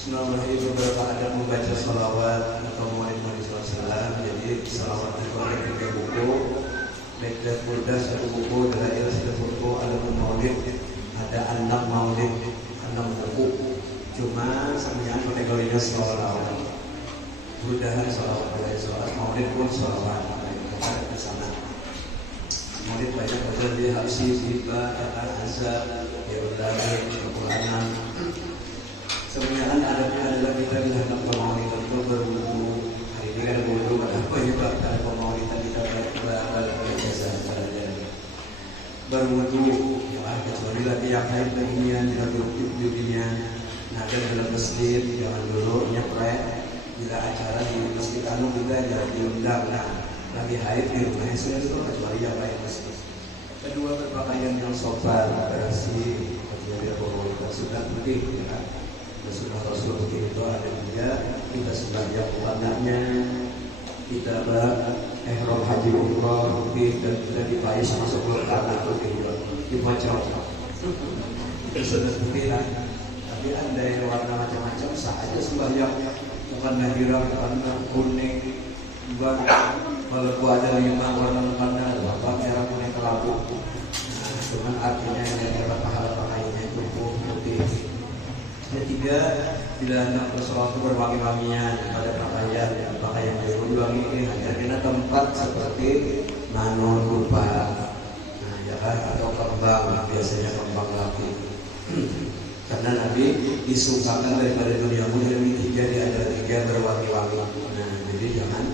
Bismillahirrahmanirrahim. Beberapa ada membaca sholawat atau maulid Nabi SAW. Jadi sholawat itu ada 3 buku. Baiklah Burdas 1 buku, Dalail 1 buku, Alamul Maulid ada 6 maulid, 6 buku. Cuma sampeyan kategorinya sholawat. Mudahan sholawat, sholawat maulid pun sholawat. Ada di sana. Maulid banyak baca di Habsi, Siba, Al-Azhar, Yaudari, Al-Quranan. Sebenarnya adabnya adalah kita dihendak pemaulidan itu berwudu. Hari ini kan berwudu pada apa ya Pak? Ada pemaulidan kita berjasa berwudu. Ya kecuali lagi yang lain beginian tidak beginian. Nah dalam masjid jangan dulu nyeprek. Bila acara di masjid anu kita ya diundang. Nah lagi haid di rumah saya itu kecuali yang lain masjid. Kedua berpakaian yang sopan, bersih, kecuali pemaulidan sudah penting ya kan. Sunnah Rasul itu ada dia, kita sebagai warnanya kita ihram haji umrah dan kita dipais masuk ke tanah itu dipocok itu sudah sembilan. Tapi ada yang warna macam-macam saja sembahyang, bukan hiram, warna kuning, bukan kalau ada 5 warna warna apa merah kuning kelabu. Cuman artinya yang dapat pahala pakaiannya itu putih. Ketiga, bila hendak bersolat berwangi-wangian pada pakaian yang berwangi ini hanya kena tempat seperti manun rupa, nah ya kan, atau kembang, biasanya kembang laki. Karena Nabi disumpahkan daripada dunia ini 3 di antara 3 berwangi-wangi. Nah jadi jangan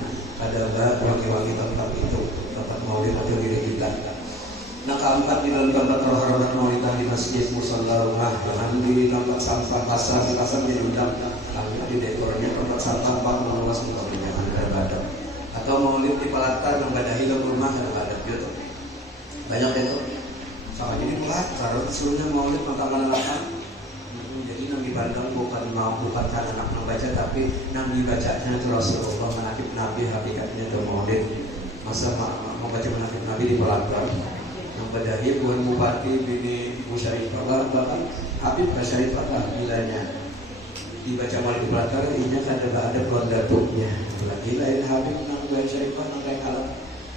ada wangi-wangi tempat itu, tempat maulid atau diri kita. Nah keempat di dalam tempat terhormat maulidan di masjid musalla rumah, jangan di tempat sampah pasar jadi undang, karena di dekornya tempat sampah meluas untuk jangan beribadah. Atau maulid di pelataran membadahi rumah beribadah gitu. Banyak itu. Sama jadi pelataran suruhnya maulid pertama lapan. Jadi yang dibandang bukan karena anak membaca, tapi yang dibacanya itu Rasulullah menakib Nabi, hakikatnya itu maulid. Masa membaca menakib Nabi di pelataran? Yang badahi bukan bupati bini Musyarifah, bahkan Habib Musyarifah bilanya dibaca maulid di pelataran ini ada bulan datuknya. Lagi lain Habib nang Musyarifah nang kayak kalah.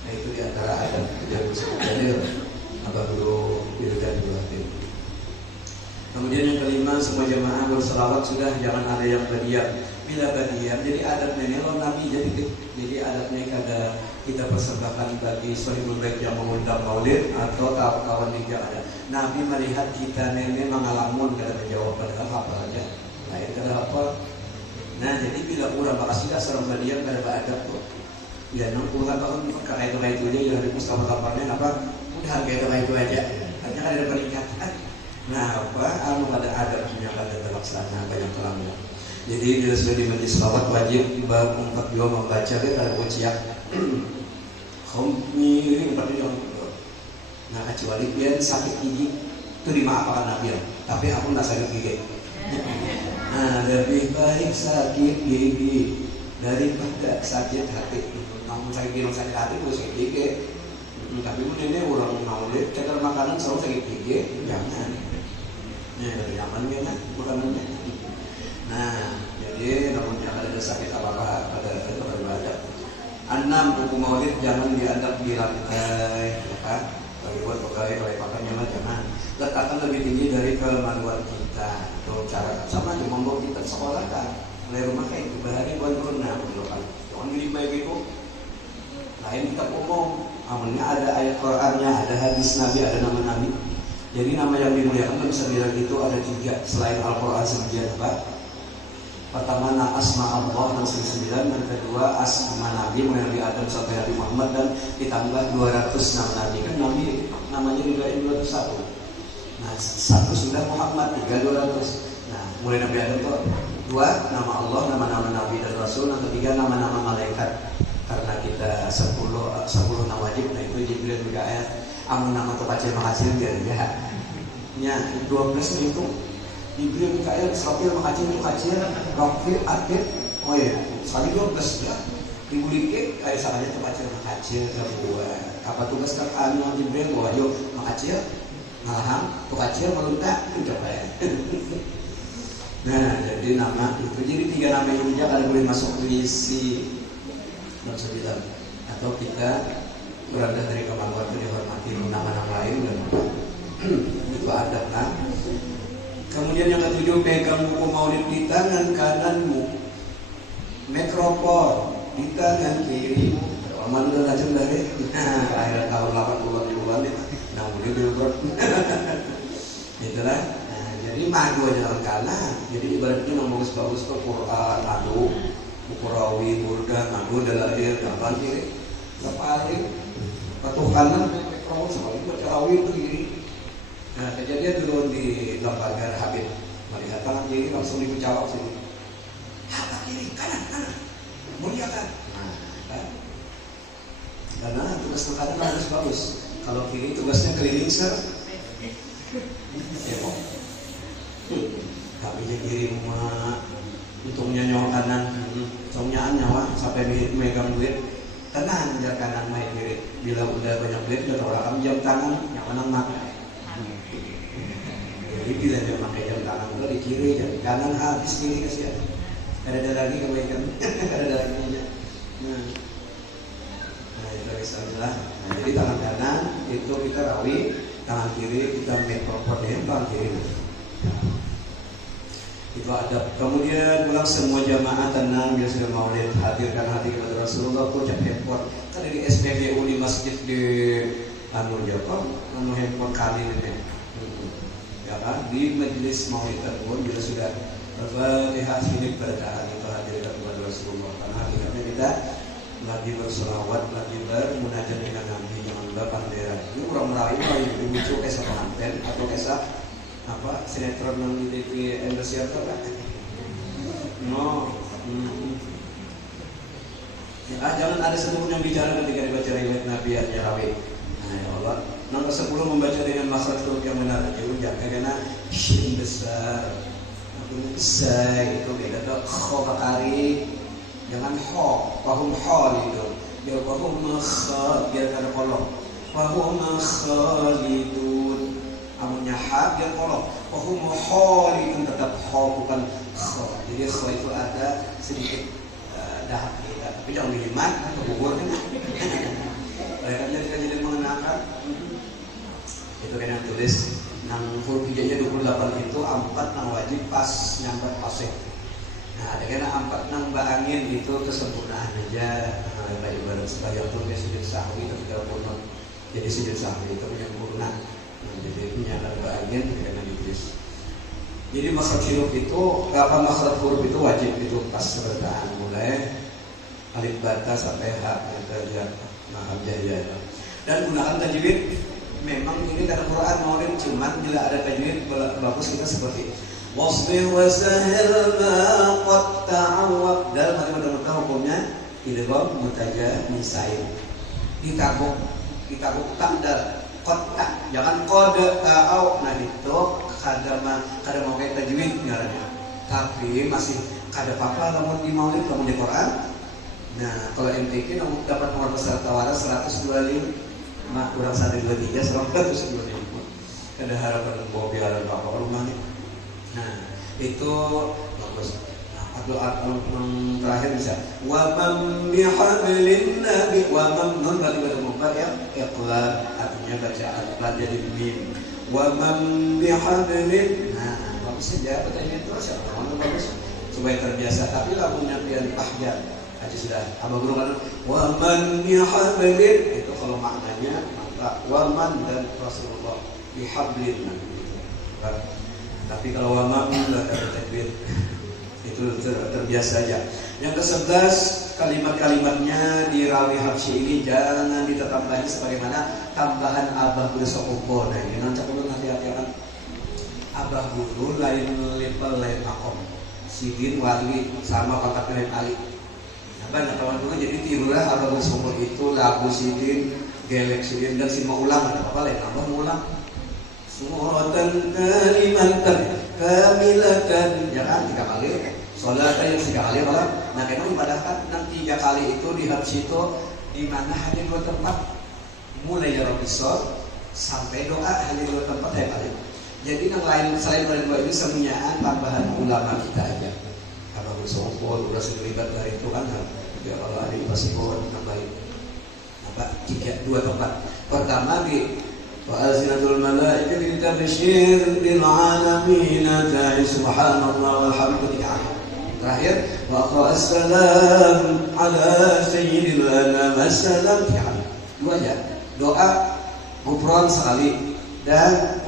Nah itu diantara adab yang jadi abah guru dan buatin. Kemudian yang kelima, semua jamaah berselawat sudah, jangan ada yang berdiam. Bila berdiam, jadi adabnya ini loh Nabi, jadi adabnya kada kita persembahkan bagi sohibul baik yang mengundang maulid atau kawan-kawan yang ada. Nabi melihat kita nenek mengalamun kada menjawab padahal apa aja. Lain kada apa. Nah jadi bila kurang makasih dah serang berdiam kada beradab tuh. Ya nang kurang tahun karena itu aja yang di Mustafa kabarnya apa? Udah harga itu aja. Hanya ada peningkatan. Nah apa? Ada adabnya kada terlaksana banyak kelangnya. Jadi bila sudah di majlis selawat wajib bab 42 membaca kada bociak. Miring pada yang nah kecuali dia sakit gigi terima apa kan Nabi, tapi aku nggak sakit gigi. Nah lebih baik sakit gigi daripada sakit hati. Namun sakit hati gue sakit gigi. Tapi ini orang maulid cakar makanan selalu sakit gigi jangan. Ya jangan kan makanannya. Nah jadi namun jangan ada sakit apa-apa pada beribadah. 6 buku maulid jangan diadap di lantai, ya kan? Bagi buat pegawai pakainya mah jangan. Letakkan lebih tinggi dari kemaluan kita. Itu cara sama aja membawa kita sekolah kan. Mulai rumah kayak bahari buat berenang gitu kan. Jangan gini baik itu. Lain kita umum. Amalnya ada ayat Qur'annya, ada hadis Nabi, ada nama Nabi. Jadi nama yang dimuliakan bisa bilang itu ada 3 selain Al-Qur'an sebagian apa? Pertama asma Allah dan 9, dan kedua asma Nabi mulai dari Adam sampai Nabi Muhammad dan ditambah 200 nama Nabi. Kan Nabi namanya juga 201. Nah 1 sudah Muhammad, 3 200. Nah mulai Nabi Adam itu 2 nama Allah, nama-nama Nabi dan Rasul, yang ketiga nama-nama malaikat. Karena kita 10 nama wajib, nah itu Jibril juga ayat. Amun nama terpacil makasih biar enggak. Ya 12 itu. Jibril Mikael, Israfil, Makacil, Rafil, Akid, oh ya, sekali 12 ya. Dibulike kayak salahnya Makacil, kebuah. Apa tugas anu Jibril bawa jo Makacil, ngalaham, Makacil meluntak, itu coba ya. Nah, jadi itu nama itu. Jadi 3 nama ini aja boleh masuk puisi bersembilan. Atau kita berada dari kemampuan itu dihormati nama-nama lain dan itu adab kan. Kemudian yang ketujuh, pegang buku maulid di tangan kananmu, mikrofon di tangan kirimu. Aman udah lajeng dari akhir tahun 80-an itu. Nah, udah billboard. Itulah. Nah, jadi madu aja dalam kanan. Jadi ibaratnya yang bagus-bagus tuh Quran, madu, buku rawi, burda, madu, dalail, kapan kiri, kepala, patuh kanan, mikrofon sekali baca rawi itu kiri. Nah, kejadian dulu di lembaga Habib, melihat tangan kiri langsung dibucawak sini. Tangan kiri, kanan, muliakan. Nah, kan? Karena tugas kanan harus bagus. Kalau kiri tugasnya keliling ser, ya kok. Tapi kiri mah untungnya nyawa kanan, untungnya nyawa sampai megang duit. Tenang, jangan kanan main kiri. Bila udah banyak duit, udah orang jam tangan, yang mana makan. Jadi bila dia pakai jam tangan itu di kiri, jam kanan habis kiri kasihan. Ada lagi kebaikan, ada lagi aja. Nah itu misalnya. Nah, jadi tangan kanan itu kita rawi, tangan kiri kita mikrofon ya, tangan kiri. Itu adab. Kemudian pulang semua jamaah tenang bila sudah maulid, hadirkan hati kepada Rasulullah. Ucap handphone. Kan dari SPBU di masjid di anu Jepang, anu handphone kali ini. Ya kan, di majelis maulid tersebut bila sudah Al-Fatihah sini bacaan itu hadirkan kepada Rasulullah. Karena hakikatnya kita lagi berselawat, lagi bermunajat dengan Nabi, jangan lupa bandera. Ini orang Melayu paling lucu kisah pengantin atau kisah apa sinetron yang di TV Indonesia itu kan? No. Jangan ada satupun yang bicara ketika dibaca riwayat Nabi Al-Jarawi. Nah, ya Allah. Nomor 10 membaca dengan makhraj huruf yang benar. Jangan karena shin besar, besar itu beda tuh kho bakari, jangan ho, wahum ho itu. Ya wahum kha biar ada kolom. Wahum khalidun. Amunnya ha biar kolom. Wahum khalidun tetap ho bukan kha. Jadi kha itu ada sedikit dahak kita. Tapi jangan dilimat atau bubur kan. Mereka jadi mengenakan. Itu kan yang tulis nang huruf hijanya 28 itu 4 nang wajib pas nyambat pasih. Nah ada kan 4 nang angin itu kesempurnaan aja. Nah ibarat sebagai pun dia sujud sahwi itu 30. Jadi sujud sahwi itu menyempurna. Nah, jadi punya angin dengan ditulis. Jadi makhraj huruf itu makhraj huruf itu wajib itu pas bertahan mulai alif bata sampai ha ya nah hamzah. Dan gunakan tajwid. Memang ini kata Quran maulid cuman bila ada tajwid bagus kita seperti wasbir wa sahil ma qad ta'awwad. Dalam macam-macam hukumnya idgham mutajanissain. Ditabuk tanda qad jangan qad ta'aw. Nah itu kada mau kayak tajwid ngarannya. Tapi masih kada apa-apa lamun di maulid lamun di Quran. Nah kalau MTQ dapat nomor peserta waras 125. Mak kurang 123 125. Ada harapan bawa piala bapak rumah nih. Nah itu bagus. Atau terakhir bisa. Wa mam bihablin nabi wa mamnun berarti pada mufrad ya. Iqlal artinya bacaan iqlal jadi mim. Wa mam bihablin. Nah bagus saja pertanyaan terus ya. Bagus supaya terbiasa. Tapi lamunnya pian pahjan. Aja sudah. Abah guru kan waman bihablin itu kalau maknanya maka waman dan Rasulullah bihablin gitu. Tapi kalau waman enggak ada tajwid. Itu terbiasa aja. Yang ke-11 kalimat-kalimatnya di rawi Habsyi ini jangan ditambahi sebagaimana tambahan abah guru sokupo. Nah ini nanti perlu hati-hati kan. Abah guru lain level lain makom. Sidin wali sama pangkat lain ali. Banyak kawan dulu jadi tirulah abah bersumur itu lagu sidin, gelek sidin dan si mau ulang ada apa lain abah mau ulang. Suratan kalimatan kamilatan ya kan 3 kali. Salat yang 3 kali malah. Nah memang padahal kan 3 kali itu di Habsyi itu di mana hanya 2 tempat mulai ya Rabbi Shol sampai doa hanya 2 tempat ya kali. Jadi yang lain selain dari 2 ini semuanya tambahan ulama kita aja. bersongkol, udah segeribat dari itu kan. Ya kalau ada pasti buat baik. Apa? 2 tempat. Pertama di Wa'azinatul malaikati tabshir lil alamin ta'i subhanallah walhamdulillah. Terakhir wa assalam ala sayyidil anam assalam. 2 aja. Doa gufron sekali dan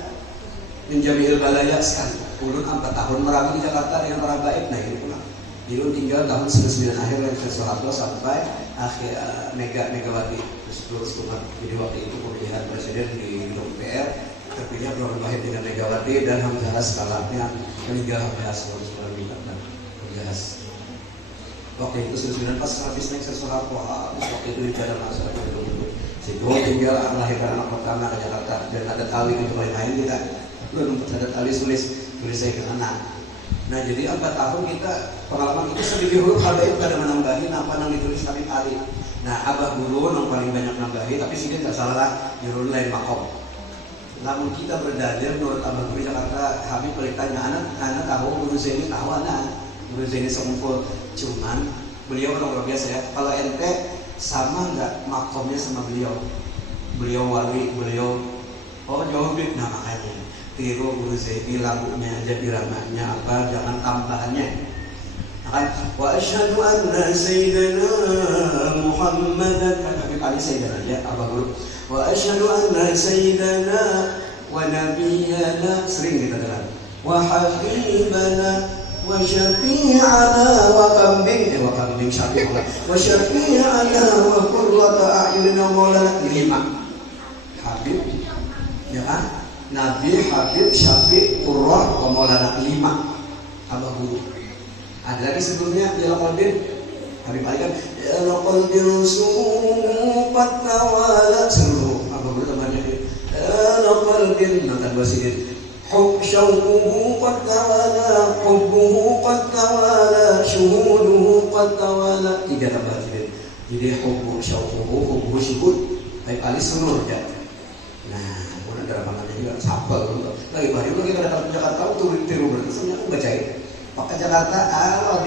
menjami'il balaya sekali. Ulun 4 tahun merabi di Jakarta dengan para baik. Nah ini pulang. Ulun tinggal tahun 99 akhir dari Soeharto sampai akhir Megawati terus tuhan. Jadi waktu itu pemilihan presiden di gedung PR terpilih Abdurrahman Wahid dengan Megawati dan Hamzahas kalahnya meninggal Hamzahas tahun 1995 dan Hamzahas. Waktu itu 99 pas habis naik Soeharto waktu itu bicara masalah gedung-gedung. Situ tinggal melahirkan anak pertama ke Jakarta dan ada tali untuk main-main kita. Belum ada tali tulis saya ke anak. Nah jadi 4 tahun kita pengalaman itu sedikit huruf habaib pada menambahin apa yang ditulis Habib Ali. Nah abah guru yang paling banyak nambahin tapi sih nggak salah nyuruh lain makom. Namun kita berdalil menurut abah guru Jakarta Habib bertanya anak tahu guru Zaini tahu anak guru Zaini sekumpul cuman beliau orang luar biasa ya. Kalau ente sama nggak makomnya sama beliau wali beliau jauh beda. Nah makanya tiru guru Zaini lagunya aja iramanya apa jangan tambahannya. Wa asyhadu anna sayyidana Muhammadan Habib Ali sayyidana ya apa guru. Wa asyhadu anna sayyidana wa nabiyyana sering kita dengar. Wa habibana wa syafi'ana wa kambing syafi'ana wa syafi'ana wa qurrata a'yunina maulana 5 Habib ya kan Nabi Habib Syafi' Qurrah wa maulana 5 abah guru. Ada lagi sebelumnya ya qalbin Habib Ali kan ya qalbin rusuhu qad tawala seluruh abah guru temannya ya qalbin nonton basidin hub syauquhu qad tawala hubbuhu qad tawala syuhuduhu qad tawala 3 tambah sidin. Jadi hubbu syauquhu hubbu syuhud Habib Ali seluruh ya. Nah kemudian dalam maknanya juga sapel lagi baru kita datang ke Jakarta untuk tiru berarti sebenarnya aku bacain pakai Jakarta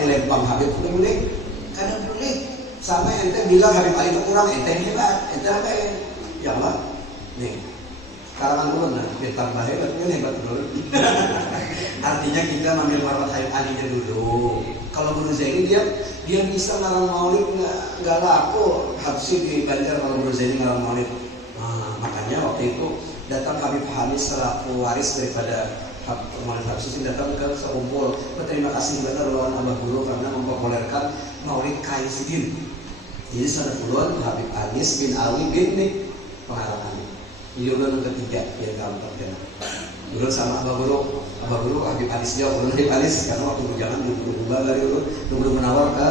dilempang Habib boleh kadang boleh sama ente bilang Habib Ali itu kurang ente hebat ente apa ya Allah nih karangan ulun nah ditambah hebat ini hebat dulu. Artinya kita mengambil marwah Habib Ali-nya dulu. Kalau guru Zaini dia bisa ngarang maulid nggak laku habsi di Banjar kalau guru Zaini ngarang maulid. Nah, makanya waktu itu datang Habib Hamis selaku waris daripada Maulid Habsi datang ke sekumpul. Berterima kasih kepada ruangan abah guru karena mempopulerkan maulid Kaisidin. Jadi sadapuluan Habib Anis bin Ali bin nih pengalaman. Ini ulun ketiga yang gampang kenal. Ulun sama abah guru Habib Anis jauh ulun Habib Anis karena waktu bujangan berubah dari ulun belum menawar ke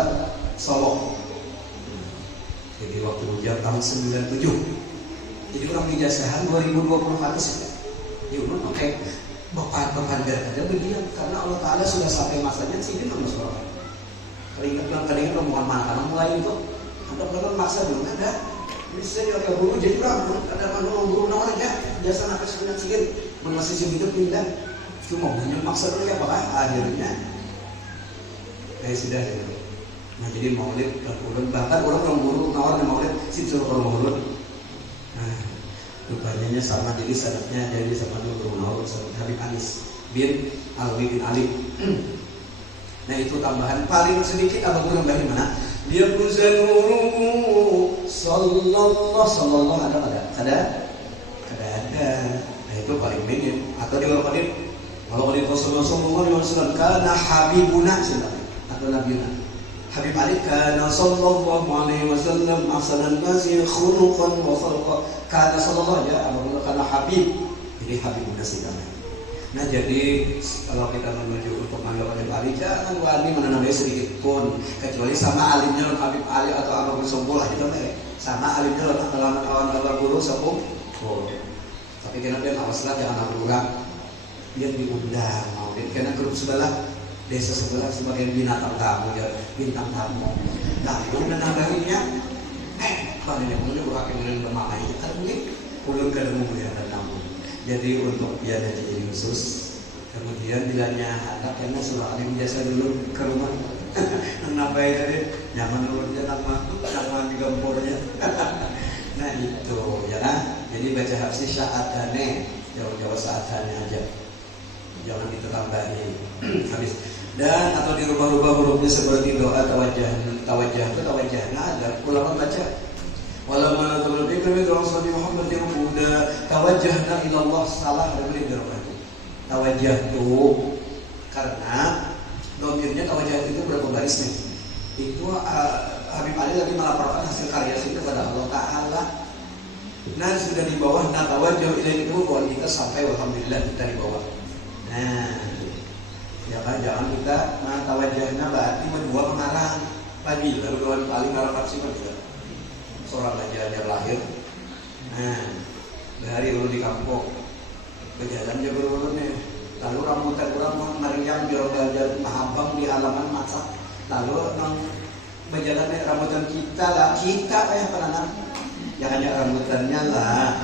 Solo. Jadi waktu bujang tahun 97. Jadi orang ijazahan 2020 saja. Ya ulun pakai Bapak ada berdiam karena Allah Ta'ala sudah sampai masanya sini nama sekolah. Keringat rombongan mana karena mulai itu ada belum maksa belum ada. Bisa juga guru jadi berapa? Ada mana guru nawar aja jasa nak sebenarnya sikit masih hidup pindah. Cuma punya maksa dulu ya apakah akhirnya kayak sudah gitu. Nah jadi maulid ulun bahkan orang guru nawar di maulid sih suruh orang maulid. Nah rupanya sama jadi sanadnya jadi sama dulu Nawawi Habib Anis bin Alwi bin Ali. Nah itu tambahan paling sedikit abah guru nambahin mana? Dia Nuruhu sallallahu ada. Nah itu paling minim atau di kalau Rasulullah sallallahu alaihi wasallam kana habibuna atau nabiyuna Habib Ali kana sallallahu alaihi wasallam ahsanan nasi khuluqan wa khalqa kana sallallahu ya Allah kana habib jadi habibun nasi kana. Nah jadi kalau kita menuju untuk manggil Habib Ali jangan wani menambahi sedikit pun kecuali sama alimnya Habib Ali atau Abah Sumpul lah itu sama alimnya kawan guru Sumpul. Tapi kenapa dia awaslah jangan kurang dia diundang maulid karena grup sebelah desa sebelah sebagai bintang tamu. Nah, kemudian nambahinnya, kalau ini mulai berakhir dengan bermakna itu kan mungkin ulun kadang memuliakan tamu. Jadi untuk biar jadi khusus, kemudian bilangnya anak karena suruh alim biasa dulu ke rumah Nambahin tadi nyaman nurutnya nyaman di gambornya. Nah itu ya kan. Jadi baca hafsi sa'adane, jauh-jauh sa'adane aja. Jangan ditambahin. Habis. Dan atau dirubah-rubah hurufnya seperti doa tawajjahna ada ulama baca walamma tawajjahna bi Rasul Muhammad yaquda tawajjahna ila Allah salah dari itu. Tawajjahtu karena domirnya tawajjah itu berapa baris nih? Itu Habib Ali lagi melaporkan hasil karya itu kepada Allah Ta'ala. Nah sudah di bawah tawajjah ilaihi itu bahwa kita sampai alhamdulillah kita di bawah. Nah ya kan jangan kita tawajjahna berarti berdua mengarang pagi lalu dua paling ngarang kapsi juga seorang aja lahir. Nah dari dulu di kampung ke jalan dia berulunnya lalu rambutan kurang meriam di roda mahabang di halaman masak lalu berjalan rambutan kita lah kita kayak penanam ya hanya rambutannya lah.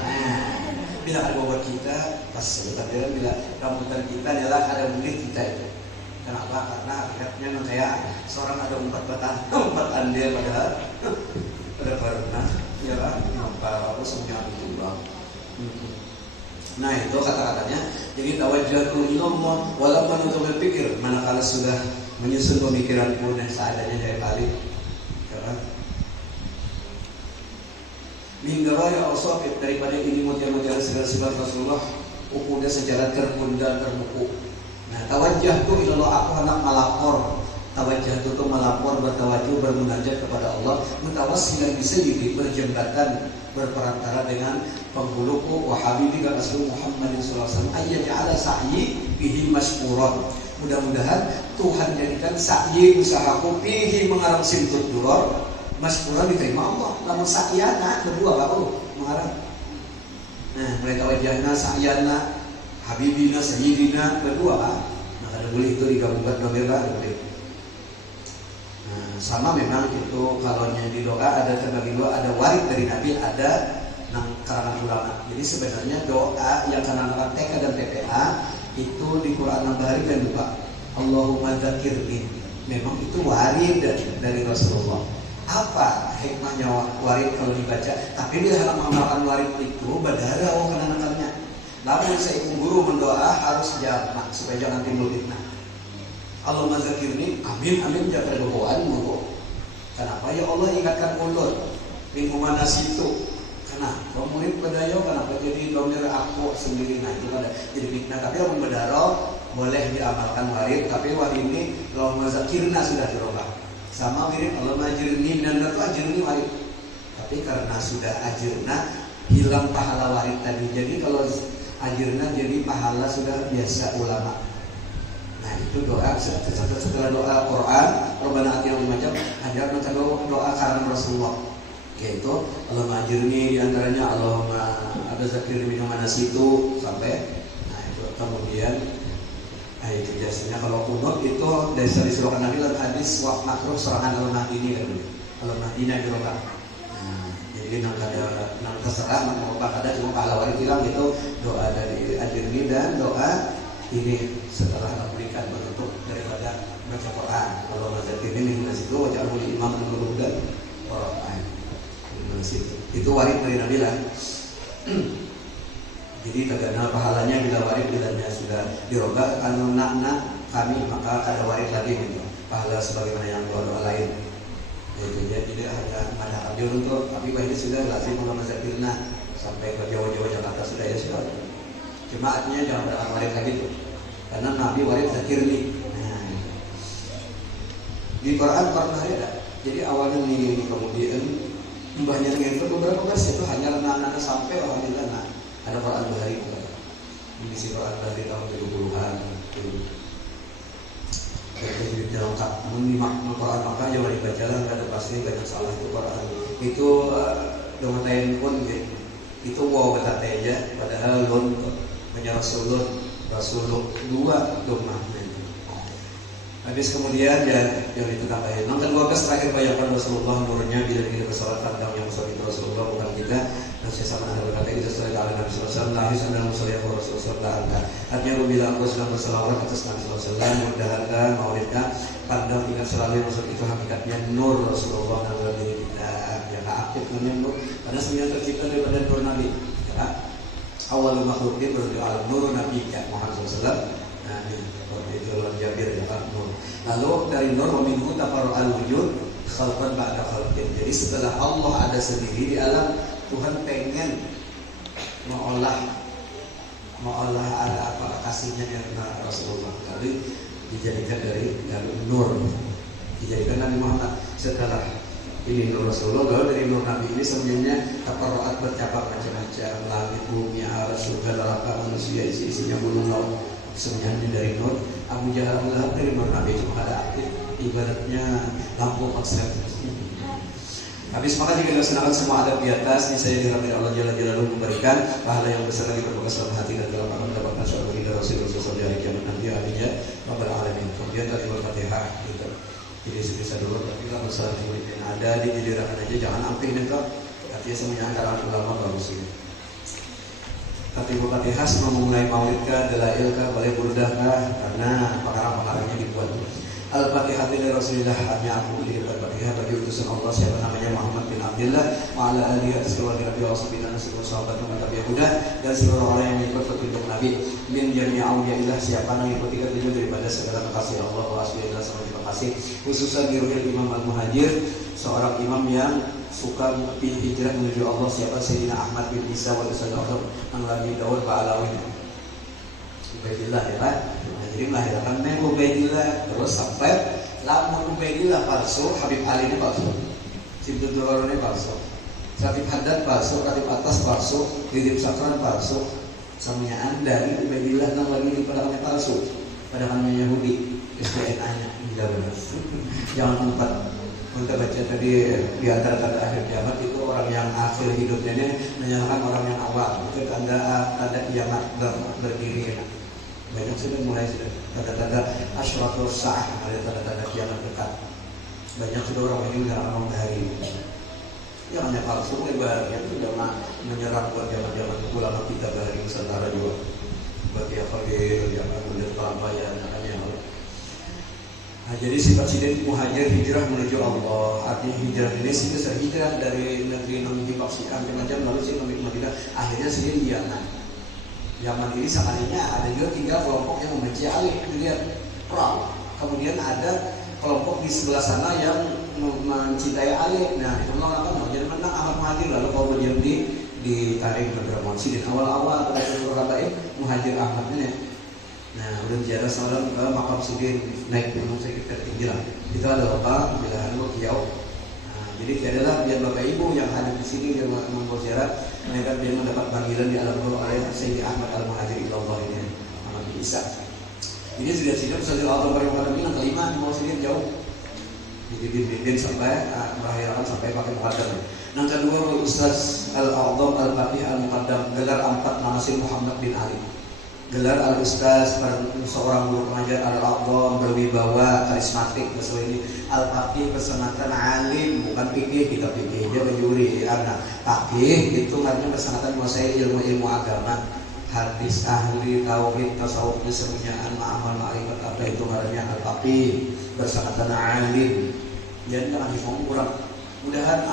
Bila ada bobot kita pas sebentar jalan bila rambutan kita adalah ada murid kita itu. Kenapa? Karena akhirnya kayak seorang ada 4 batang 4 andil padahal pada pernah ya kan apa semuanya itu bang. Nah itu kata-katanya. Jadi tawajjahtu ilallah walaupun untuk berpikir manakala sudah menyusun pemikiran pun seadanya dari kali ya kan. Minggawari al-safid daripada ini mutiara-mutiara segala sifat Rasulullah ukudah secara terpundal terbuku. Nah tawajjah tu ilallah aku hendak melapor. Tawajjah tu melapor bertawajjuh bermunajat kepada Allah mutawassilan bisayyidi berjembatan berperantara dengan penghuluku wa habibi Rasul Muhammad sallallahu alaihi wasallam ayyaj'ala sa'yi bihi mashkuran. Mudah-mudahan Tuhan jadikan sa'yi usahaku bihi mengarang simtut duror mashkuran diterima Allah. Namun sa'yana kedua Pak mengarang. Nah mulai tawajjahna sa'yana Habibina, Sayyidina, berdua kan? Nah ada boleh itu digabungkan domir kan? Boleh. Nah, sama memang itu kalau di doa ada terbagi dua, ada warid dari Nabi, ada karangan ulama. Jadi sebenarnya doa yang karangan TK dan TPA itu di Quran Nabari dan lupa. Allahumma dzakirni. Memang itu warid dari Rasulullah. Apa hikmahnya warid kalau dibaca? Tapi bila mengamalkan warid itu badara kanan-kanannya. Namun saya guru mendoa harus jamak supaya jangan timbul fitnah. Allahumma zakirni, amin amin jaga doaan monggo. Kenapa ya Allah ingatkan ulun minggu mana situ? Kenapa murid bedayo? Kenapa jadi domir aku sendiri? Nah itu ada jadi fitnah. Tapi orang bedaro boleh diamalkan warid. Tapi warid ini Allahumma zakirna sudah dirubah. Sama mirip Allahumma ajirni dan itu ajirni warid. Tapi karena sudah ajirna hilang pahala warid tadi. Jadi kalau ajirna jadi pahala sudah biasa ulama. Nah itu doa setelah doa Quran Rabbana atina min macam ajar macam doa karangan Rasulullah yaitu Allahumma ajirni diantaranya Allahumma ada zakir min manasitu sampai nah itu kemudian itu biasanya kalau kunut itu dari surah Nabi dan hadis wa makruh serangan al-Madini kan al-Madinah di roba. Jadi nang terserah mau ada cuma pahala warid bilang itu doa dari ajirni dan doa ini setelah memberikan bentuk daripada baca Quran. Kalau baca ini minggu situ baca al-Muli Imam Nurul dan Quran. Itu warid dari Nabi lah. Jadi terkena pahalanya bila warid bilanya sudah dirubah anu nak kami maka ada warid lagi gitu. Pahala sebagaimana yang doa lain. Itu dia tidak hanya mengadakan dia untuk tapi ini sudah lazim mengamalkan zakirna sampai ke Jawa-Jawa Jakarta sudah ya sudah. Jemaatnya jangan berangkat warid lagi tuh. Karena Nabi warid zakirni. Nah, di Quran pernah ada. Jadi awalnya ini kemudian mbahnya itu beberapa vers itu hanya anak-anak sampai alhamdulillah nah, ada Quran Bahari ini si Quran dari tahun 70-an jadi lengkap menyimak Quran maka jangan dibaca lah nggak ada pasti banyak salah itu Quran itu domain pun gitu. Itu wow kata aja padahal lon hanya Rasulullah dua domah habis kemudian yang itu tambahin yang ke-12 terakhir bayangkan Rasulullah nurnya bila kita bersolat tentang yang sholat itu Rasulullah bukan kita Saya sama ada berkata itu sesuai dengan Nabi sallallahu alaihi wasallam, la yusallu musalliya wa rasulullah sallallahu alaihi wasallam. Artinya bila aku sedang berselawat atas Nabi sallallahu alaihi wasallam, mudah-mudahan maulidnya pandang ingat selalu maksud itu hakikatnya nur Rasulullah dalam diri kita. Ya aktif namanya nur karena semuanya tercipta daripada nur Nabi. Ya. Awal makhlukin berarti alam nur Nabi Muhammad sallallahu alaihi wasallam. Nah, ini seperti itu Jabir ya nur. Lalu dari nur meminhu tafarru al-wujud khalqan ba'da khalqin. Jadi setelah Allah ada sendiri di alam, Tuhan pengen mengolah ada apa kasihnya kepada Rasulullah. Kali dijadikan dari nur, dijadikan Nabi Muhammad. Setelah ini nur Rasulullah, lalu dari nur Nabi ini semuanya taparruat bercabang macam-macam, langit, bumi, aras, surga, neraka, manusia, isi-isinya gunung laut, semuanya dari nur. Abu Jahal dari nur Nabi cuma ada aktif, ibaratnya lampu konsep. Habis maka jika dilaksanakan semua adab di atas, niscaya dirahmati Allah Jalla Jalaluhu memberikan pahala yang besar lagi berbekas dalam hati dan dalam amal mendapatkan syurga ridha Rasulullah SAW di hari kiamat nanti. Amin ya rabbal alamin. Kemudian tadi Al-Fatihah gitu. Jadi sebisa dulu tapi kalau masalah yang ada di jadiran aja jangan amping itu. Artinya semuanya antara ulama bagus ini. Tapi Al-Fatihah sebelum memulai maulidkah, dalailkah, boleh burdahkah karena pengarang-pengarangnya dibuat. Al-Fatihah dari Rasulullah, hanya aku di Al-Fatihah bagi utusan Allah siapa namanya Muhammad bin Abdullah wa ala alihi atas keluarga Nabi Rasulullah dan seluruh sahabat Muhammad Nabi Yahuda dan seluruh orang yang mengikut petunjuk Nabi min jami'a awliyaillah siapa yang mengikuti petunjuk daripada segala kekasih Allah wa asbillah sama terima kasih khususan diruhil Imam Al-Muhajir seorang imam yang suka hijrah menuju Allah siapa Sayyidina Ahmad bin Isa wa Rasulullah Nabi Daud wa Alawin Ubaidillah ya Pak. Jadi melahirkan Nabi Ubaidillah terus sampai lama Ubaidillah palsu, Habib Ali ini palsu, Sibtu Durrani ini palsu, Ratib Haddad palsu, Ratib Atas palsu, Ridib Sakran palsu, semuanya dari Ubaidillah yang lagi di padahalnya palsu, padahalnya Yahudi, SDNA-nya tidak benar. Jangan tempat untuk baca tadi di antara tanda akhir kiamat itu orang yang akhir hidupnya ini menyalahkan orang yang awal itu tanda kiamat berdiri. Banyak sudah mulai tanda-tanda asyratul sa'ah, ada tanda-tanda kiamat dekat. Banyak sudah orang ini mengatakan hari. Ya hanya palsu ibaratnya itu sudah menyerang buat zaman-zaman ulama kita dari Nusantara juga. Seperti Al-Fadil yang kemudian Pelampayan makanya. Nah, jadi sifat-sifat muhajir hijrah menuju Allah. Artinya hijrah ini sih besar hijrah dari negeri non dipaksikan macam lalu sih ke Madinah. Akhirnya sendiri di Yaman. Yaman ini sekalinya ada juga 3 kelompok yang membenci Ali, dilihat perang. Kemudian ada kelompok di sebelah sana yang mencintai Ali. Nah, itu mengatakan jadi menang Ahmad Muhajir lalu kalau menjadi ditarik ke Monsi di awal-awal pada kata Muhajir Ahmad ini. Nah, udah bicara seorang ke makam Sidin naik gunung sedikit tertinggi lah. Itu adalah apa? Pilihan Kiau. Jadi adalah biar Bapak Ibu yang ada di sini yang membuat ziarah mereka dia mendapat panggilan di alam roh oleh Sayyidi Ahmad Al-Muhajir ilallah ini Ahmad bin Isa. Ini sudah Ustaz Allah Taala bilang kelima di bawah sini jauh. Jadi dibimbing sampai melahirkan sampai pakai muqaddam. Yang kedua Ustaz Al-A'zam Al-Fatih Al-Muqaddam gelar 4 Nasir Muhammad bin Ali. Gelar Al-Ustaz seorang guru pengajar Al-A'zam berwibawa karismatik sesuai ini Al-Faqih bersenatan alim bukan fikih kita fikih dia menjuri anak faqih itu artinya bersenatan menguasai ilmu-ilmu agama hadis ahli tauhid tasawuf kesemuanya ma'amal ma'rifat apa itu namanya Al-Faqih bersenatan alim jadi jangan ngomong kurang mudahan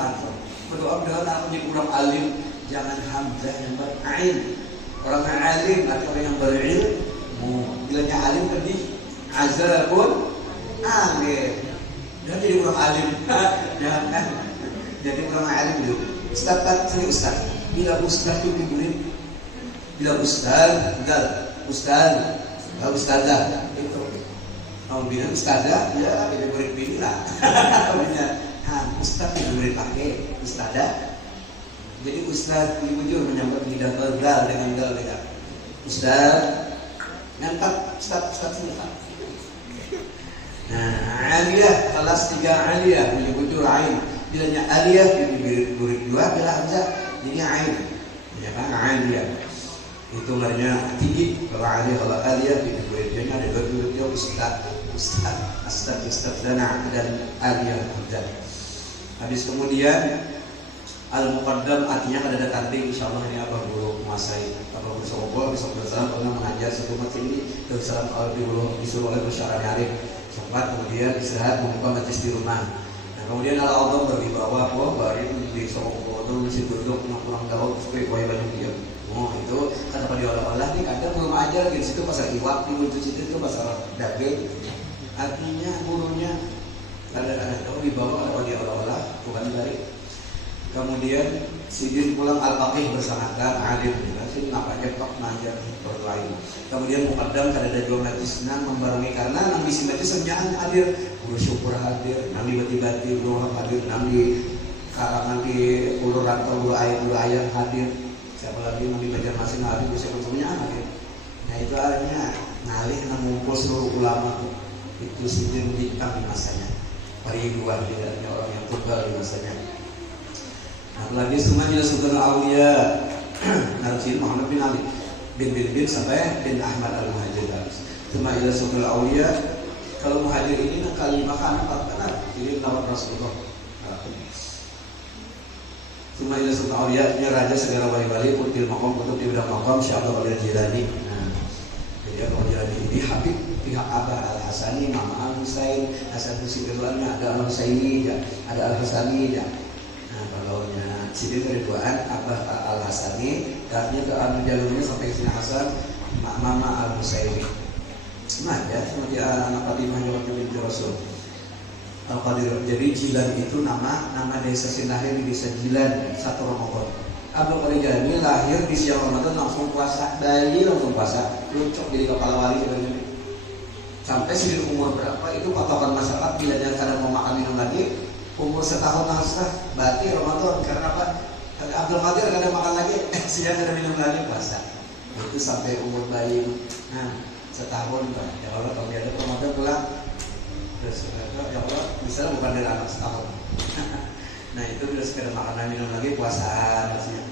berdoa mudahan aku jadi kurang alim jangan hamzah yang berain orang alim atau orang yang berilmu bilanya alim tadi azabun alim dan jadi orang alim jangan jadi orang alim dulu ustaz kan sering ustaz bila ustaz itu murid bila ustaz gal ustaz ustazah itu mau bilang ustazah ya jadi murid pilih lah ustaz itu murid pakai ustazah. Jadi ustaz bujur menyambut lidah gal dengan gal dengan ustaz ngantak ustaz semua. Nah, aliyah kelas 3 aliyah bujur ain. Bilanya aliyah di murid 2 bila hamzah jadi ain. Ya kan aliyah. Itu maknanya tinggi kalau aliyah kalau aliyah di murid 2 ada 2 murid ustaz dan aliyah hamzah. Habis kemudian Al-Muqaddam artinya kada tanding, insyaallah ini abah guru menguasai. Abah guru sokol besok bersalam pernah mengajar satu masjid ini terus salam disuruh oleh Syarani Arif. Sempat kemudian istirahat membuka majelis di rumah. Nah, kemudian al-Adham berdibawa baru di sokol terus masih duduk kurang tahu supaya kue banyak dia. Oh itu kata pada olah-olah nih kadang belum ajar di situ pasar iwak di ujung situ itu pasar daging. Artinya gurunya ada tahu dibawa kalau dia olah-olah bukan dari. Kemudian sidin pulang al-faqih bersamakan alim, sini ngapa aja tok ngajar berlain. Kemudian muqaddam kada dua majlis nang membarengi karena nang bisi majlis senjaan hadir, guru syukur hadir, nang bati-bati guru hadir, nang di karangan di ulu rantau guru ayat hadir. Siapa lagi nang di Banjarmasin hadir, siapa semuanya hadir. Nah itu artinya ngalih nang ngumpul seluruh ulama itu sidin bintang di masanya. Pariduan tidaknya orang yang tunggal di masanya. Apalagi semua jelas sultan Aulia Narsin Muhammad bin Ali bin sampai bin Ahmad al-Muhajir habis. Semua jelas sultan Aulia kalau muhajir ini kalimah kan benar ini nama Rasulullah. Semua jelas sultan Aulia nya raja segala wali-wali kutil maqam kutub di bidang maqam Syaikhul Qadir Jilani. Jadi kalau Jilani ini Habib pihak Abah Al-Hasani, Mama Al-Husain, Hasan Husain ada Al-Husaini, ada Al-Hasani. Kalaunya sidin Ridwan Abah Al-Hasani artinya ke anu jalurnya sampai sini Hasan Mama Al-Husaini. Nah ya seperti anak Fatimah waktu binti Rasul Al-Qadir. Jadi Jilan itu nama desa Sinahir di desa Jilan 1 Ramadan. Abdul Qadir Jilani lahir di siang Ramadan langsung puasa, bayi langsung puasa, lucok jadi kepala wali sebenarnya. Sampai sidin umur berapa itu patokan masyarakat bila dia kadang mau makan minum lagi umur setahun nasrah berarti Ramadan karena apa? Abdul Qadir kadang makan lagi siang kadang minum lagi puasa. Itu sampai umur bayi setahun Pak. Ya Allah kalau dia ada Ramadan pulang terus ya Allah bisa bukan dari anak setahun. Nah itu udah sekedar makan minum lagi puasa maksudnya.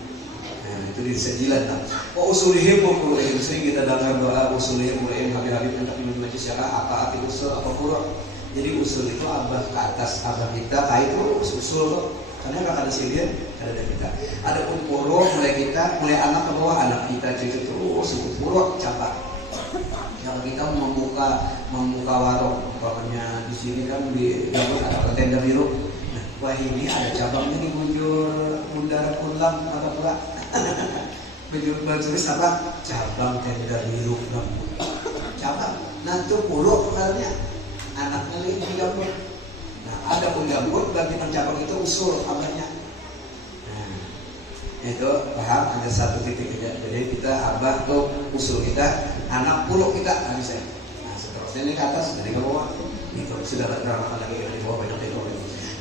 Nah itu disejilan lah. Usulihim muqulihim sering kita dengar doa usulihim muqulihim habib-habib yang tak minum lagi siapa apa arti usul apa furu'. Jadi usul itu abah ke atas abah kita, itu usul karena kalau ada silian ada kita. Ada pun puro mulai kita, mulai anak ke bawah anak kita cucu terus itu puro capak. Kalau kita membuka warung, umpamanya di sini kan di dapur ada tenda biru. Nah, wah ini ada cabangnya di Bundaran Ulang mata pula. Bertulis apa? Cabang tenda biru. Cabang. Nah itu puro kemarinnya. Anaknya lagi di dapur. Nah, ada pun dapur bagi pencabang itu usul abahnya. Nah, itu paham ada satu titik aja. Jadi kita abah tuh usul kita, anak puluh kita bisa. Nah, seterusnya ini ke atas dari ke bawah. Itu sudah terangkan lagi dari bawah banyak itu.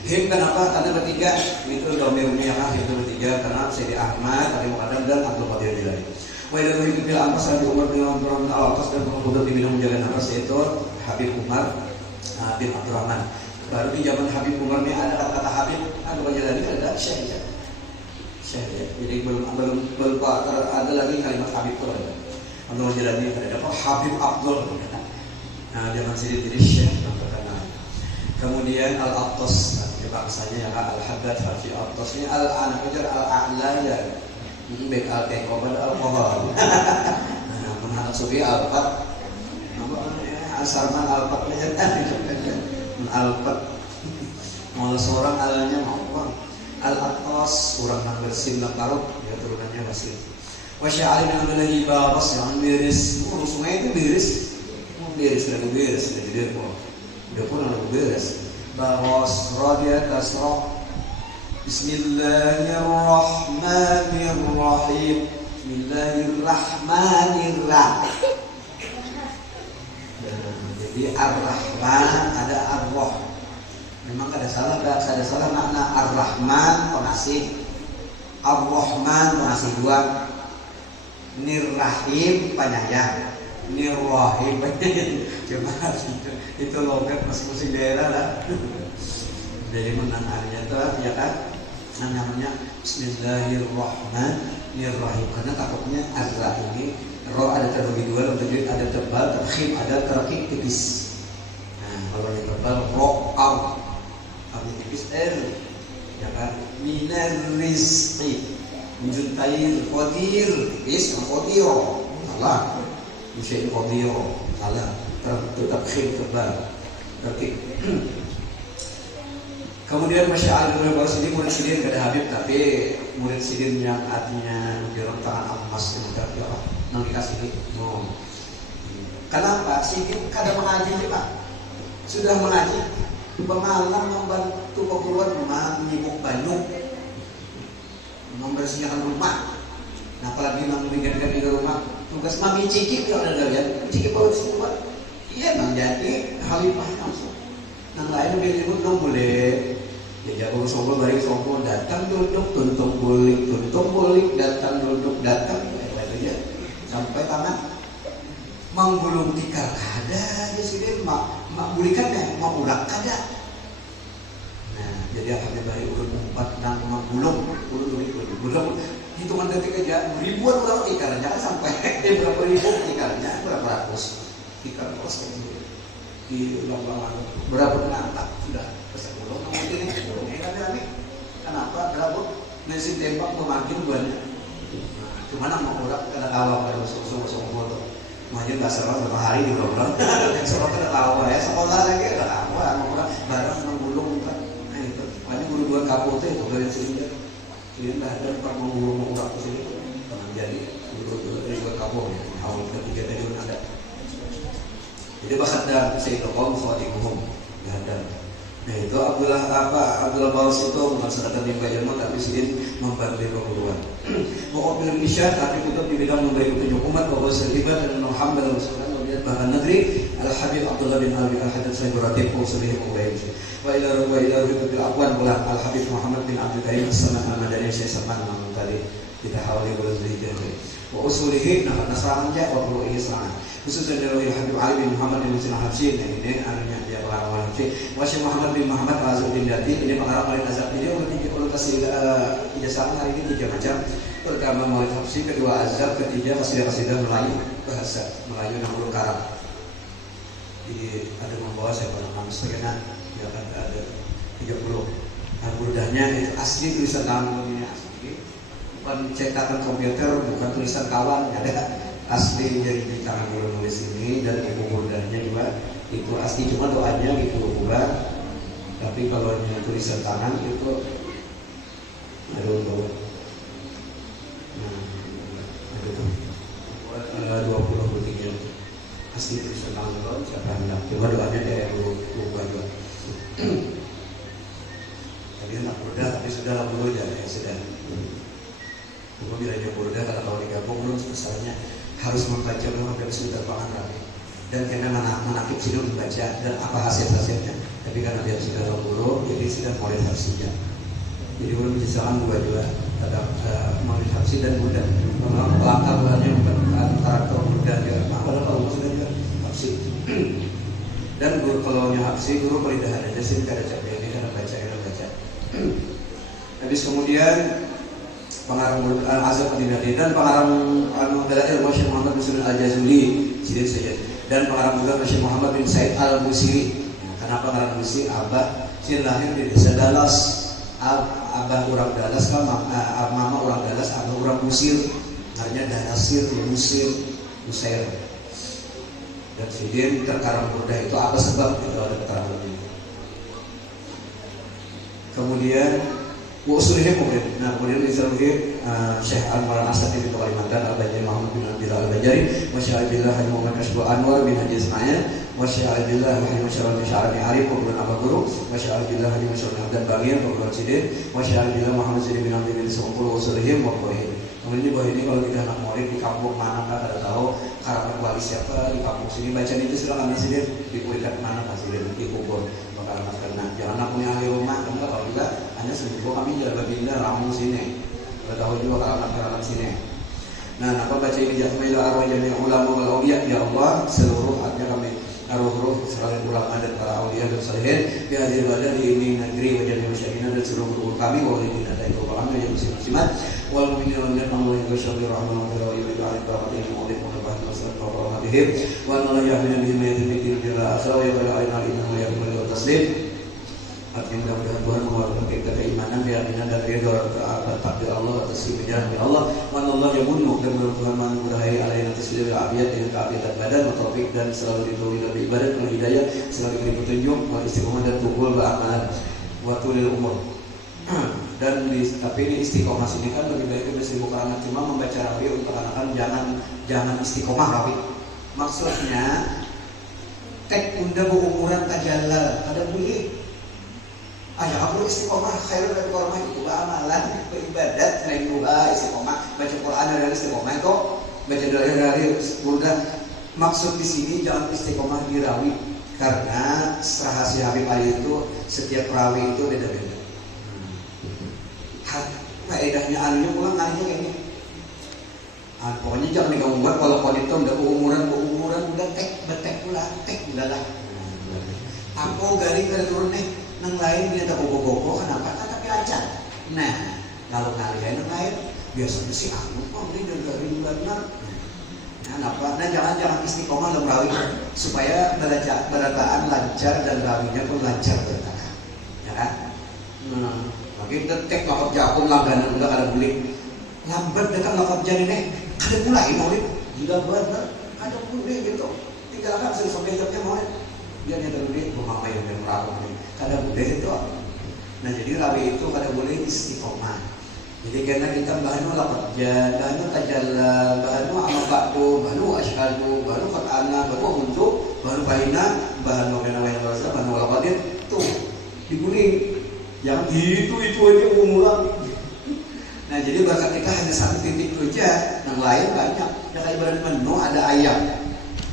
Him kenapa? Karena bertiga itu domirnya kan itu bertiga karena Sayyidi Ahmad, Ali Muqaddam dan Abdul Qadir Jilani. Wa idza tuhibu bil amras di Umar bin Al-Atas dan kemudian di minum jalan amras yaitu Habib Umar bin Abdurrahman. Baru di zaman Habib Umar ini ada kata-kata Habib, Abdul Qadir Jilani ada Syekh ya. Jadi belum ada lagi kalimat Habib itu ada. Abdul Qadir Jilani ada Habib Abdul. Nah, zaman sini jadi Syekh yang terkenal. Kemudian Al-Attas, bangsanya yang Al-Haddad, Hafiz Al-Attas ini Al-Anak ajar Al-A'la ya. Baik Al-Qaibah Al-Qahar. Nah, mengenal sufi Al-Fat. Sarman Al-Fat Al-Fat mau seorang alanya mau Al-Attas orang yang bersin lakarut ya turunannya masih wasya'ali dengan menjadi baras yang beres sungai itu beres lagi beres udah pun lagu beres baras radia tasrah Bismillahirrahmanirrahim Bismillahirrahmanirrahim. Jadi Ar-Rahman ada Ar-Rah. Memang ada salah makna Ar-Rahman pengasih, Ar-Rahman pengasih dua, Nir-Rahim penyayang, Nir-Rahim cuma itu logat masing-masing daerah lah. Jadi menangannya itu ya kan namanya Bismillahirrahmanirrahim karena takutnya Ar-Rah ini roh ada terbagi dua, lanjut ada tebal, terkhim, ada terkik tipis. Nah, kalau yang tebal roh out, artinya tipis ya kan. minar rizqi menjuntai qadir is qadir Allah syai qadir Allah tetap khir kebal berarti. Kemudian masyaallah bahwa sini murid sidin kada Habib tapi murid sidin yang artinya dirong tangan emas yang ya nang dikasih no. Kenapa sidin kada mengaji Pak? Sudah mengaji pemalang membantu pengurus menyibuk banyu membersihkan rumah. Nah, apalagi membikinkan di rumah tugas mami cicik ya udah lihat cicik bawa semua. Iya bang jadi khalifah langsung. Nah lain dia nyebut dong boleh. Ya jago sombong balik sombong datang duduk tuntung bulik datang duduk datang itu ya sampai tangan menggulung tikar kada di sini mak bulikan ya mau ulang kada. Nah jadi akan dari urut 4 nang menggulung urut hitungan detik aja ribuan orang tikar jangan sampai berapa ribu tikarnya berapa ratus tikar kos di ulang berapa ngantak sudah kesepuluh mungkin ini kan kenapa berapa mesin tembak pemakin banyak. Cuman mau urak kada tawa kada sosok foto maju nggak salah berapa hari di program sekolah kada tawa ya sekolah lagi kada tawa mau urak barang menggulung kan. Nah itu makanya guru-guru kapote itu dari sini ini dah ada tempat menggulung urak di sini jadi guru-guru kapote awal ketiga tadi ada. Jadi bahkan Sayyidukum Khadimuhum ada. Nah itu Abdullah Baus itu melaksanakan lima ilmu tapi sidin membantu perguruan. Mu'abil Isyah tapi kutub di bidang memberi petunjuk umat bahwa serlibat dan Muhammad Rasulullah melihat bahkan negeri Al-Habib Abdullah bin Alwi Al-Hadad Sayyid Ratib Usulih Mu'abil wa ila rubil Aqwan bulan Al-Habib Muhammad bin Abdul Karim As-Saman Al-Madani Syekh Saman namun tadi kita hawali bulan Zulhijjah wa usulihi nah nasra'an ja wa ru'i Islam khususnya dari Habib Ali bin Muhammad bin Musin Al-Habsyi ini anunya dia pengarang Al-Habsyi Wasyi Muhammad bin Muhammad Al-Azuddin Dati ini pengarang Maulid Azhar ini ulun kasih ijazah hari ini 3 macam. Pertama Maulid Habsyi, kedua Azhar, ketiga kasidah-kasidah Melayu bahasa Melayu yang ulun karang. Jadi ada membawa saya pada manusia ya kan ada 30. Nah, burdahnya itu asli tulisan tangannya asli. Bukan cetakan komputer, bukan tulisan kawan, ada asli jadi di tangan ulun nulis ini dan ibu burdahnya juga itu asli cuma doanya gitu pula. Tapi kalau tulisan tangan itu ada untuk 20 asli tulisan tangan lo siapa hendak cuma doanya dari buku dua. Tadi anak burda tapi sudah 80 aja ya sudah. Cuma bila dia burda kalau digabung belum misalnya harus membaca memang dari sudut pangan rapi dan karena menakib sini membaca dan apa hasilnya. Tapi karena dia sudah 20 jadi sudah mulai Habsyi. Jadi belum misalkan dua terhadap Maulid Habsyi dan Burda. Memang pelakar bulannya bukan karakter Burda dia. Padahal kalau sudah juga Habsyi. Dan guru kalau Habsyi guru peridahan aja sih kada cak ini kada baca. Habis kemudian pengarang Al-Azhar Madinah dan pengarang Al-Mughadalail Syekh Muhammad bin Sulaiman Al-Jazuli Sidin Sayyid dan pengarang juga Syekh Muhammad bin Said Al-Busiri. Kenapa pengarang Busiri? Abah sih lahir di desa Dalas. Abah orang Dalas kan mama orang Dalas, abah orang Musir. Artinya Dalasir, Musair. Dan Sidin terkarang burda itu apa sebab itu ada keterangan ini. Kemudian usulnya kemudian disaruhi Syekh Al-Maulana Asad bin Kalimantan Al-Bajari Muhammad bin Abdullah Al-Bajari wa Syekh Abdullah Haji Muhammad Kasbul Anwar bin Haji Ismail wa Syekh Abdullah Haji Masyarul Syarani Arif Pembulan Abah Guru wa Syekh Abdullah Haji Masyarul Abdan Bagir Pembulan Sidin wa Syekh Abdullah Muhammad Sidin bin Abdul bin Sempul usulihim wa Qur'in. Kemudian bahwa ini kalau kita anak murid di kampung mana kan ada tahu karakter wali siapa di kampung sini bacaan itu silakan Sidin dikulikan mana Pak Sidin dikubur bakal kena jangan anak punya ahli rumah enggak kalau juga hanya seminggu kami jaga binda ramu sini tahu juga karakter sini. Nah, apa baca ini jahmila arwah jami ulama wal awliya ya Allah seluruh artinya kami arwah selain ulama dan para awliya dan salihin di hadir badan di ini negeri wajah masyarakat dan seluruh guru kami walaupun ada itu kami yang muslimat wal mu'minin wal mu'minat wa syabir rahman wa la yurid al-batil mu'min wa ba'd masalatu wa rahmatihim wa la yahmil bihi ma yadhikru ila akhir wa la ilaha illa huwa taslim Artinya mudah-mudahan Tuhan mengeluarkan kita keimanan, keyakinan dan ridho atas takdir Allah, atas kebenaran Allah. Manallah yamunnu, dan Tuhan mengudahi alaina tasbih afiat dengan keafiatan badan, taufik dan selalu diberi dari ibadat dan hidayah, selalu diberi petunjuk, wal istiqomah dan tunggul amalan wa tulil umur. Dan tapi ini istiqomah sini kan lebih baik dari 1000 karangan, cuma membaca rawi untuk anak-anak jangan istiqomah rawi. Maksudnya tek unda umuran tajalal ada boleh. Ayah aku istiqomah khairul dari korma itu amalan beribadat selain doa istiqomah baca Quran dari istiqomah itu baca dari udah maksud di sini jangan istiqomah di rawi karena rahasia Habib Ali itu setiap rawi itu beda-beda. Faedahnya anunya pulang anunya kayak ini. Pokoknya jangan digangguan kalau itu udah umuran udah tek pula lah. Aku garing turun nih. Nang lain dia tak gogo-gogo kenapa? Tapi lancar. Nah, kalau kalian yang lain biasanya sih aku kok ini dari benar. Nah, apa? Nah, jangan istiqomah dalam rawi supaya berataan lancar dan rawinya pun lancar berkata. Ya kan? Mungkin detek lakop jakun langganan udah ada boleh. Lambat dekat lakop jadi nih. Ada mulai maulid. Tidak benar. Ada boleh gitu. Tinggalkan sampai jamnya maulid. Dia ada boleh mengapa yang merawat ini. Kada boleh itu. Nah jadi rawi itu kada boleh istiqomah. Jadi karena kita bahanu laqadja, bahanu tajalla, bahanu amal ba'du, bahanu asyhadu, bahanu qat'ana, bahanu untuk, bahanu baina, bahanu kana wa rasa, bahanu laqadid itu dibuli. Yang itu aja umuran. Nah jadi ketika hanya satu titik saja, yang lain banyak. Ada ibarat menu, ada ayam,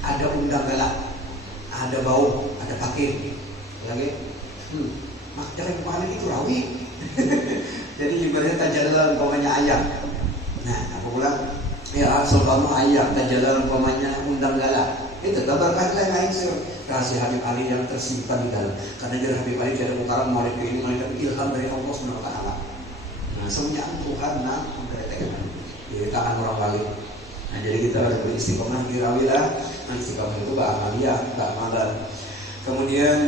ada undang galak, ada bau, ada pakir, lagi. Jangan kemana itu rawi. Jadi ibaratnya tajalal umpamanya ayam. Nah, aku bilang ya seumpama ayam tajalal umpamanya undang galak. Itu gambarkan lain rahasia Habib Ali yang tersimpan di dalam. Karena dari Habib Ali tidak ada perkara maulid ini melainkan ilham dari Allah Subhanahu wa taala. Nah, semuanya Tuhan memperhatikan di tangan orang lain. Nah, jadi kita harus beristiqomah di rawi lah. Nah, istiqomah itu ba'amaliyah, ba'amalan. Kemudian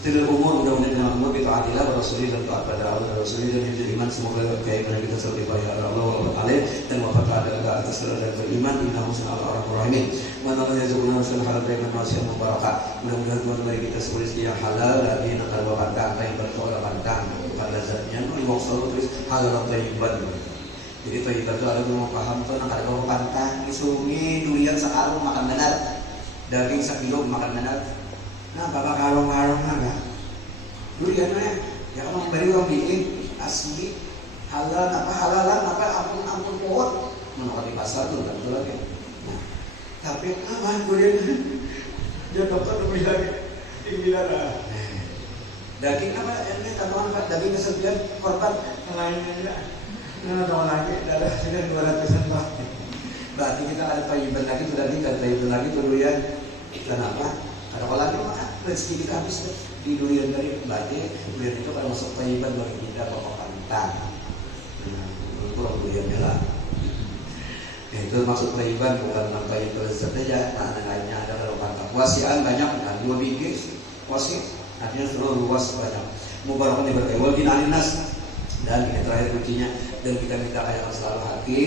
Tilal umur mudah-mudahan dengan umur kita adilah Rasulullah dan taat pada Allah dan Rasulullah dan hijau iman semoga kebaikan kita selalu dibayar Allah wafat alaih dan wafat ada atas segala dan beriman inna husna ala rahimin mana Allah yazukuna rasul halal beriman wasiat mubarakah mudah-mudahan Tuhan beri kita sebuah rezeki yang halal lagi nakal bapantang apa yang bertolak pantang bukan lazatnya mau selalu tulis halal thayyiban. Jadi thayyiban itu ada yang mau paham tuh nakal bapantang isungi durian sekarung makan benar daging sekilo makan benar. Nah, bapak karung-karung naga. Duriannya, ya kamu beri orang bikin asli halalan apa ampun pohon. Menolak di pasar tuh, tak betul lagi. Nah, tapi aman durian. Dia dokter udah bilang ini lah. Daging apa? Ini tambahan apa? Daging kesepian korban lainnya. Nah, tahu lagi darah sudah 200-an bah. Berarti kita ada payuban lagi tuh daging, ada payuban lagi tuh durian. Kenapa? Ada kalau lagi maka rezeki kita habis di durian dari berarti durian itu kalau masuk thayyiban bagi kita bapak pantang. Itu duriannya lah. Itu maksud thayyiban bukan nampai itu saja. Nah lainnya ada kalau pantang. Wasian banyak kan 2 biji wasi artinya seluruh luas banyak. Mubarakun diberkahi wal bin alinas dan ini terakhir kuncinya dan kita minta khayalan selalu hati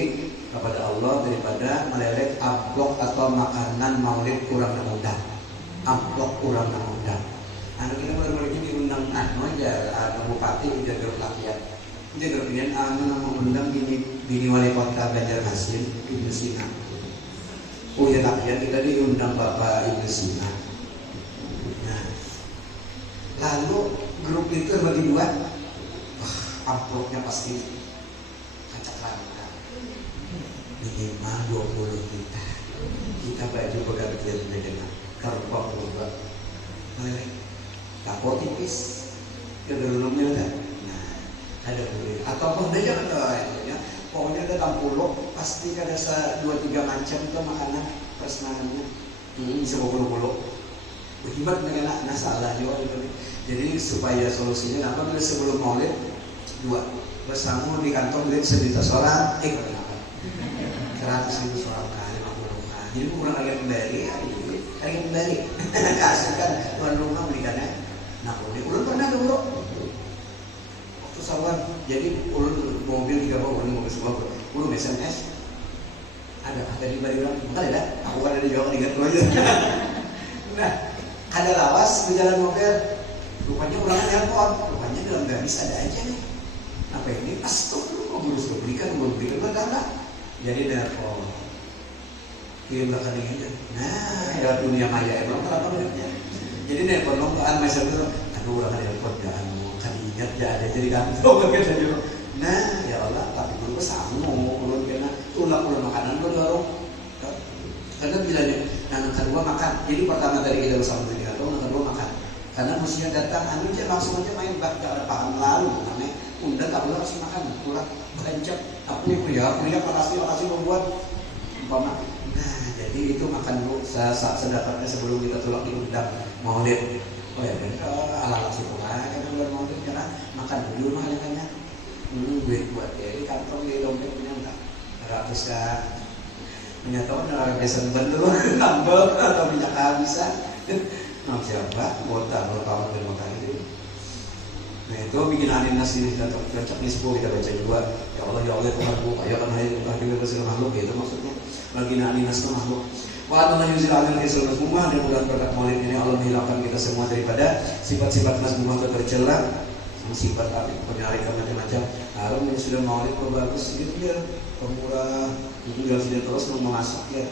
kepada Allah daripada meleleh amplop atau makanan maulid kurang mudah. Amplop kurang undang. Anak kita mulai-mulai diundang aja, bupati udah geruk rakyat. Dia geruknya nama mengundang bini wali kota Banjarmasin Ibnu Sina. Udah rakyat kita diundang Bapak Ibnu Sina. Nah, lalu grup itu bagi 2. Amplopnya pasti kacak langka. Minimal 20 juta. Kita baju pegantian dengan karpet berubah, kapot tipis, kedulungnya ada, nah ada boleh, ataupun dia jangan ya, pokoknya ada tampulok, pasti ada 2-3 macam tuh makanan pas nangannya, bisa bolu-bolu, hebat dengan anak salah juga gitu. Jadi supaya solusinya apa? Bila sebelum maulid 2 bersama di kantor duit 1 juta seorang, kenapa? 100.000 seorang kali 50 kali, jadi kurang lagi kembali ya. Kali kembali kasihkan tuan rumah belikannya. Nah, ulun pernah Jadi ulun mobil 3 bawah, ulun mobil semua, ulun SMS. Ada di bari ulang, bukan ada? Aku ada di Jawa di Gatwa aja. Nah, ada lawas di jalan mobil. Rupanya ulangan telepon, rupanya dalam garis ada aja nih. Apa ini? Astagfirullah, mau belikan enggak? Jadi telepon. Kirim belakang aja. Nah, ya dunia maya emang apa benernya. Jadi telepon nongkaan mesel itu, aduh ulangan telepon ya, kan ingat ya ada jadi kantong kan saja. Nah, ya Allah, tapi dulu kesangu, ulun kena ulun makanan dulu dorong. Karena bilangnya, yang kedua makan. Jadi pertama tadi kita bersama dengan kantong, yang kedua makan. Karena musuhnya datang, anu aja langsung aja main bak, gak ada paham lalu, namanya undang tak boleh langsung makan, kurang berencap. Aku ya, makasih membuat umpama. Nah, jadi itu makan dulu sedapatnya sebelum kita tulak diundang maulid. Oh ya, ala-ala situ kan bulan maulid karena makan dulu mah yang banyak. Duit buat jadi kantong di dompet punya enggak? 100 kan. Menyatakan orang biasa bantu tambah atau minyak habisan. Nah siapa? Bota kalau kamu dari makan itu. Nah itu bikin aneh nasi cocok nisbu kita baca juga. Ya Allah Tuhan ku kaya kan hari juga bersama makhluk itu maksudnya. Bagi aneh nasi makhluk. Wa Allah yuzil anil kisah nasbumah dan bulan berkat maulid ini Allah menghilangkan kita semua daripada sifat-sifat nasbumah tercela. Sifat tapi penyarikan macam-macam. Harum yang sudah maulid bagus gitu ya, pemurah, tinggal sudah terus memasak ya.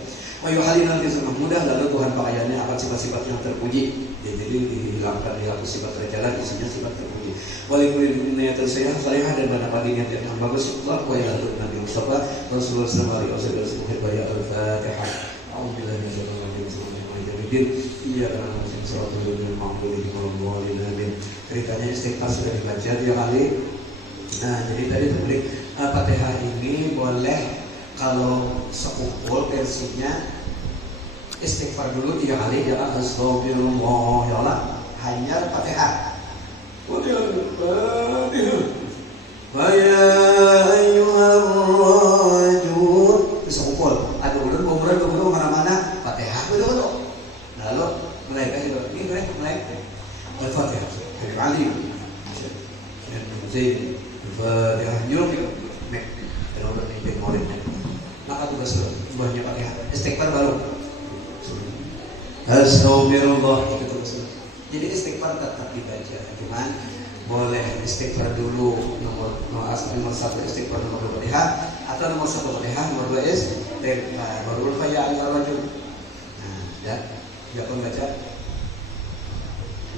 Wayuhalina kisah mudah lalu Tuhan pakaiannya akan sifat-sifat yang terpuji. Jadi dihilangkan dihapus sifat tercela, isinya sifat terpuji. Walaupun niatan saya salihah dan banyak lagi niat yang bagus. Allah wa ila Nabi Mustafa Rasulullah sallallahu alaihi wasallam Al-Fatihah. Alhamdulillah iya karena musim suratul maghfiril ceritanya istighfar sudah dibaca dia kali. Nah jadi tadi publik Fatihah ini boleh kalau sekumpul versinya istighfar dulu 3 kali ya astagfirullah ya Allah hanya Fatihah. Wa ya ayyuhar rajul sekumpul ada ulun mau mana-mana Fatihah betul. Lalu mulai ini mulai Al-Fatihah dari Ali dan Zaid Al-Fatihah nyuruh mek kalau bernimpin maulid maka tugas buahnya Fatihah istighfar baru astagfirullah itu tugas. Jadi istighfar tetap dibaca cuman boleh istighfar dulu nomor 1 istighfar nomor 2 Fatihah atau nomor 1 Fatihah nomor 2 istighfar baru ya ayyuhar rajul. Nah ya enggak pun baca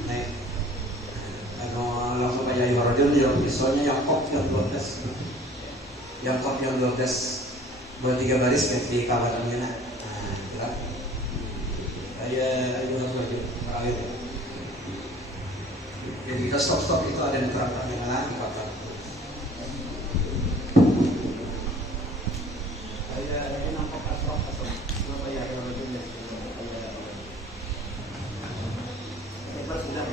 naik langsung kayak ayyuhar rajul yang misalnya Yakub yang 12 Yakub yang 12 buat 3 baris ganti kawanannya nah kira kayak ayyuhar rajul terakhir. Jadi kita stop itu ada yang terangkan yang mana di kata kayak nampak asraf apa ya ayyuhar rajul ya sudah